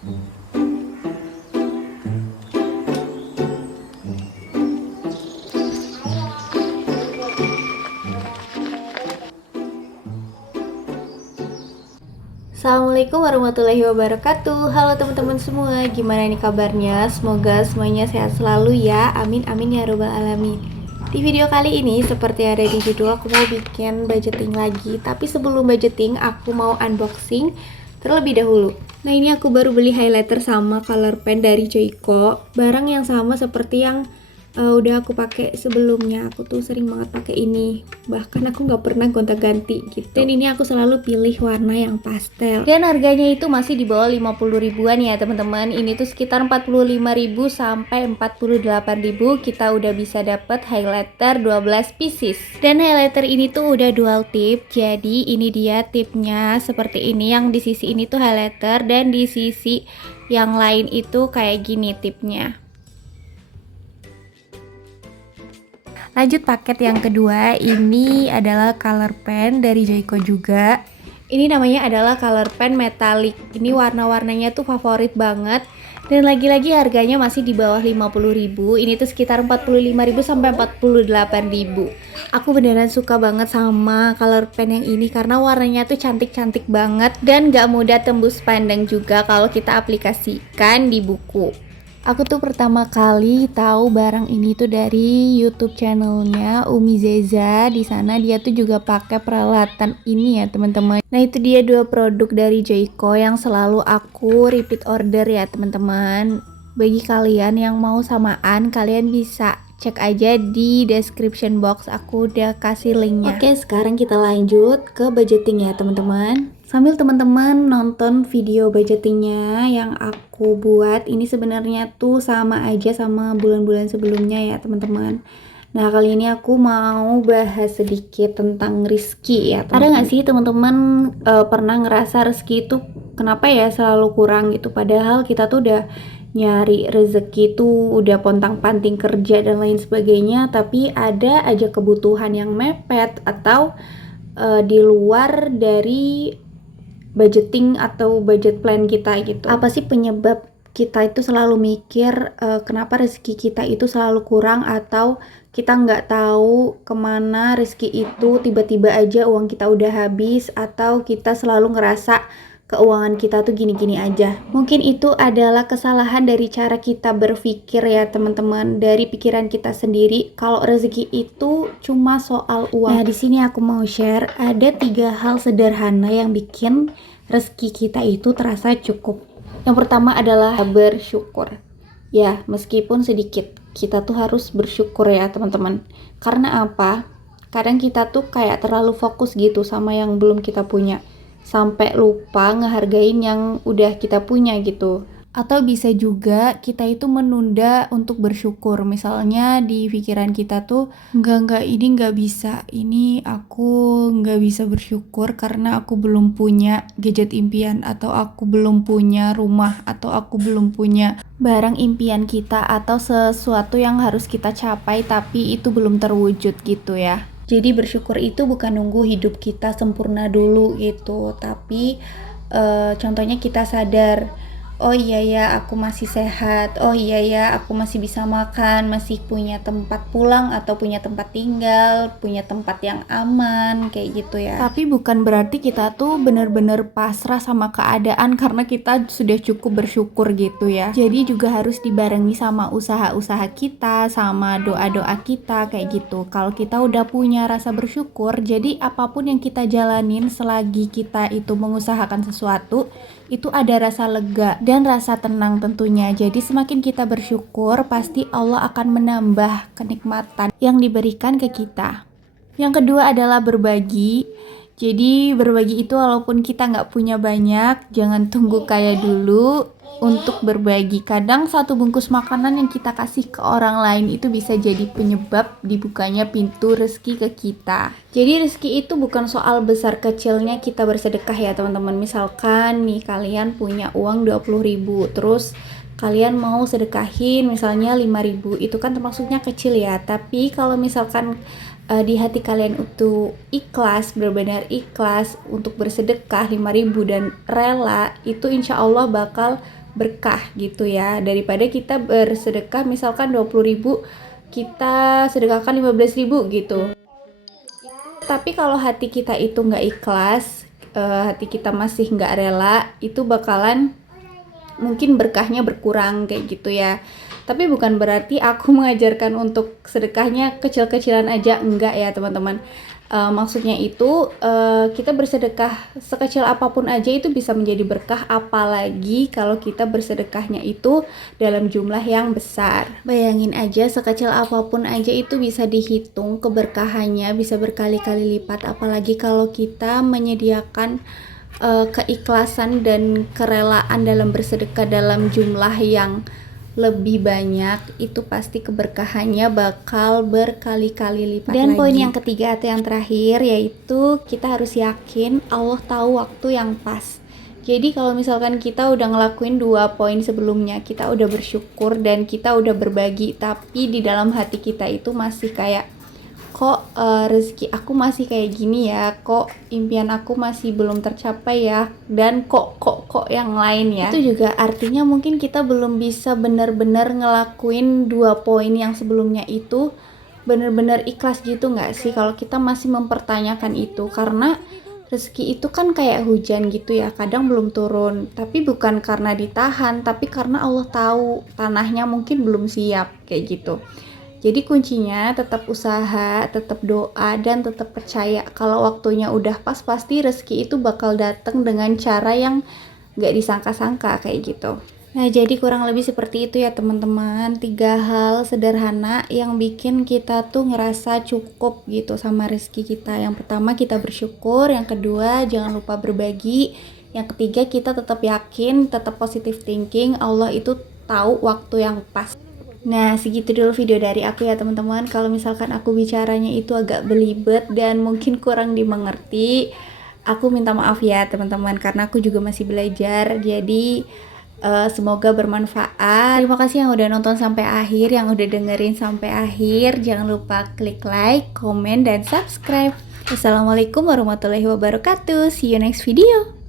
Assalamualaikum warahmatullahi wabarakatuh. Halo teman-teman semua, gimana nih kabarnya? Semoga semuanya sehat selalu ya. Amin amin ya robbal alamin. Di video kali ini seperti ada di judul, aku mau bikin budgeting lagi. Tapi sebelum budgeting, aku mau unboxing terlebih dahulu. Nah, ini aku baru beli highlighter sama color pen dari Joico. Barang yang sama seperti yang udah aku pakai sebelumnya. Aku tuh sering banget pakai ini, bahkan aku nggak pernah gonta-ganti gitu. Dan ini aku selalu pilih warna yang pastel, dan harganya itu masih di bawah 50 ribuan ya teman-teman. Ini tuh sekitar 45.000 sampai 48.000 kita udah bisa dapat highlighter 12 pieces. Dan highlighter ini tuh udah dual tip, jadi ini dia tipnya seperti ini. Yang di sisi ini tuh highlighter, dan di sisi yang lain itu kayak gini tipnya. Lanjut paket yang kedua, ini adalah color pen dari Joico juga. Ini namanya adalah color pen metallic. Ini warna-warnanya tuh favorit banget. Dan lagi-lagi harganya masih di bawah 50.000. Ini tuh sekitar 45.000 sampai 48.000. Aku beneran suka banget sama color pen yang ini karena warnanya tuh cantik-cantik banget dan gak mudah tembus pandang juga kalau kita aplikasikan di buku. Aku tuh pertama kali tahu barang ini tuh dari YouTube channelnya Umi Zeza. Di sana dia tuh juga pakai peralatan ini ya teman-teman. Nah, itu dia dua produk dari Joico yang selalu aku repeat order ya teman-teman. Bagi kalian yang mau samaan, kalian bisa cek aja di description box, aku udah kasih linknya. Oke, sekarang kita lanjut ke budgeting ya teman-teman. Sambil teman-teman nonton video budgetingnya yang aku buat, ini sebenarnya tuh sama aja sama bulan-bulan sebelumnya ya teman-teman. Nah, kali ini aku mau bahas sedikit tentang rezeki ya teman-teman. Ada nggak sih teman-teman pernah ngerasa rezeki itu kenapa ya selalu kurang gitu, padahal kita tuh udah nyari rezeki tuh udah pontang-panting kerja dan lain sebagainya, tapi ada aja kebutuhan yang mepet atau di luar dari budgeting atau budget plan kita gitu. Apa sih penyebab kita itu selalu mikir kenapa rezeki kita itu selalu kurang, atau kita nggak tahu kemana rezeki itu, tiba-tiba aja uang kita udah habis, atau kita selalu ngerasa keuangan kita tuh gini-gini aja. Mungkin itu adalah kesalahan dari cara kita berpikir ya teman-teman, dari pikiran kita sendiri kalau rezeki itu cuma soal uang. Nah, di sini aku mau share ada 3 hal sederhana yang bikin rezeki kita itu terasa cukup. Yang pertama adalah bersyukur. Ya, meskipun sedikit, kita tuh harus bersyukur ya teman-teman. Karena apa? Kadang kita tuh kayak terlalu fokus gitu sama yang belum kita punya, sampai lupa ngehargain yang udah kita punya gitu. Atau bisa juga kita itu menunda untuk bersyukur. Misalnya di pikiran kita tuh enggak ini nggak bisa, ini aku nggak bisa bersyukur karena aku belum punya gadget impian, atau aku belum punya rumah, atau aku belum punya barang impian kita, atau sesuatu yang harus kita capai tapi itu belum terwujud gitu ya. Jadi bersyukur itu bukan nunggu hidup kita sempurna dulu gitu, tapi contohnya kita sadar, oh iya ya aku masih sehat, oh iya ya aku masih bisa makan, masih punya tempat pulang atau punya tempat tinggal, punya tempat yang aman kayak gitu ya. Tapi bukan berarti kita tuh bener-bener pasrah sama keadaan karena kita sudah cukup bersyukur gitu ya. Jadi juga harus dibarengi sama usaha-usaha kita, sama doa-doa kita kayak gitu. Kalau kita udah punya rasa bersyukur, jadi apapun yang kita jalanin selagi kita itu mengusahakan sesuatu, itu ada rasa lega dan rasa tenang tentunya. Jadi semakin kita bersyukur, pasti Allah akan menambah kenikmatan yang diberikan ke kita. Yang kedua adalah berbagi. Jadi berbagi itu walaupun kita nggak punya banyak, jangan tunggu kaya dulu untuk berbagi. Kadang satu bungkus makanan yang kita kasih ke orang lain itu bisa jadi penyebab dibukanya pintu rezeki ke kita. Jadi rezeki itu bukan soal besar kecilnya kita bersedekah ya teman-teman. Misalkan nih kalian punya uang 20.000, terus kalian mau sedekahin misalnya 5.000, itu kan termasuknya kecil ya. Tapi kalau misalkan di hati kalian itu ikhlas, benar-benar ikhlas untuk bersedekah 5.000 dan rela, itu insya Allah bakal berkah gitu ya. Daripada kita bersedekah misalkan 20.000, kita sedekahkan 15.000 gitu. Tapi kalau hati kita itu nggak ikhlas, hati kita masih nggak rela, itu bakalan mungkin berkahnya berkurang kayak gitu ya. Tapi bukan berarti aku mengajarkan untuk sedekahnya kecil-kecilan aja, enggak ya teman-teman. Maksudnya itu kita bersedekah sekecil apapun aja itu bisa menjadi berkah, apalagi kalau kita bersedekahnya itu dalam jumlah yang besar. Bayangin aja, sekecil apapun aja itu bisa dihitung keberkahannya, bisa berkali-kali lipat, apalagi kalau kita menyediakan keikhlasan dan kerelaan dalam bersedekah dalam jumlah yang lebih banyak, itu pasti keberkahannya bakal berkali-kali lipat. Dan poin yang ketiga atau yang terakhir yaitu kita harus yakin Allah tahu waktu yang pas. Jadi kalau misalkan kita udah ngelakuin 2 poin sebelumnya, kita udah bersyukur dan kita udah berbagi, tapi di dalam hati kita itu masih kayak, kok rezeki aku masih kayak gini ya, kok impian aku masih belum tercapai ya, dan kok yang lain ya, itu juga artinya mungkin kita belum bisa benar-benar ngelakuin 2 poin yang sebelumnya itu benar-benar ikhlas gitu nggak sih kalau kita masih mempertanyakan itu. Karena rezeki itu kan kayak hujan gitu ya, kadang belum turun, tapi bukan karena ditahan, tapi karena Allah tahu tanahnya mungkin belum siap kayak gitu. Jadi kuncinya tetap usaha, tetap doa, dan tetap percaya kalau waktunya udah pas, pasti rezeki itu bakal datang dengan cara yang gak disangka-sangka kayak gitu. Nah, jadi kurang lebih seperti itu ya teman-teman, 3 hal sederhana yang bikin kita tuh ngerasa cukup gitu sama rezeki kita. Yang pertama, kita bersyukur. Yang kedua, jangan lupa berbagi. Yang ketiga, kita tetap yakin, tetap positive thinking, Allah itu tahu waktu yang pas. Nah, segitu dulu video dari aku ya teman-teman. Kalau misalkan aku bicaranya itu agak belibet dan mungkin kurang dimengerti, aku minta maaf ya teman-teman, karena aku juga masih belajar. Jadi semoga bermanfaat. Terima kasih yang udah nonton sampai akhir, yang udah dengerin sampai akhir. Jangan lupa klik like, komen, dan subscribe. Assalamualaikum warahmatullahi wabarakatuh. See you next video.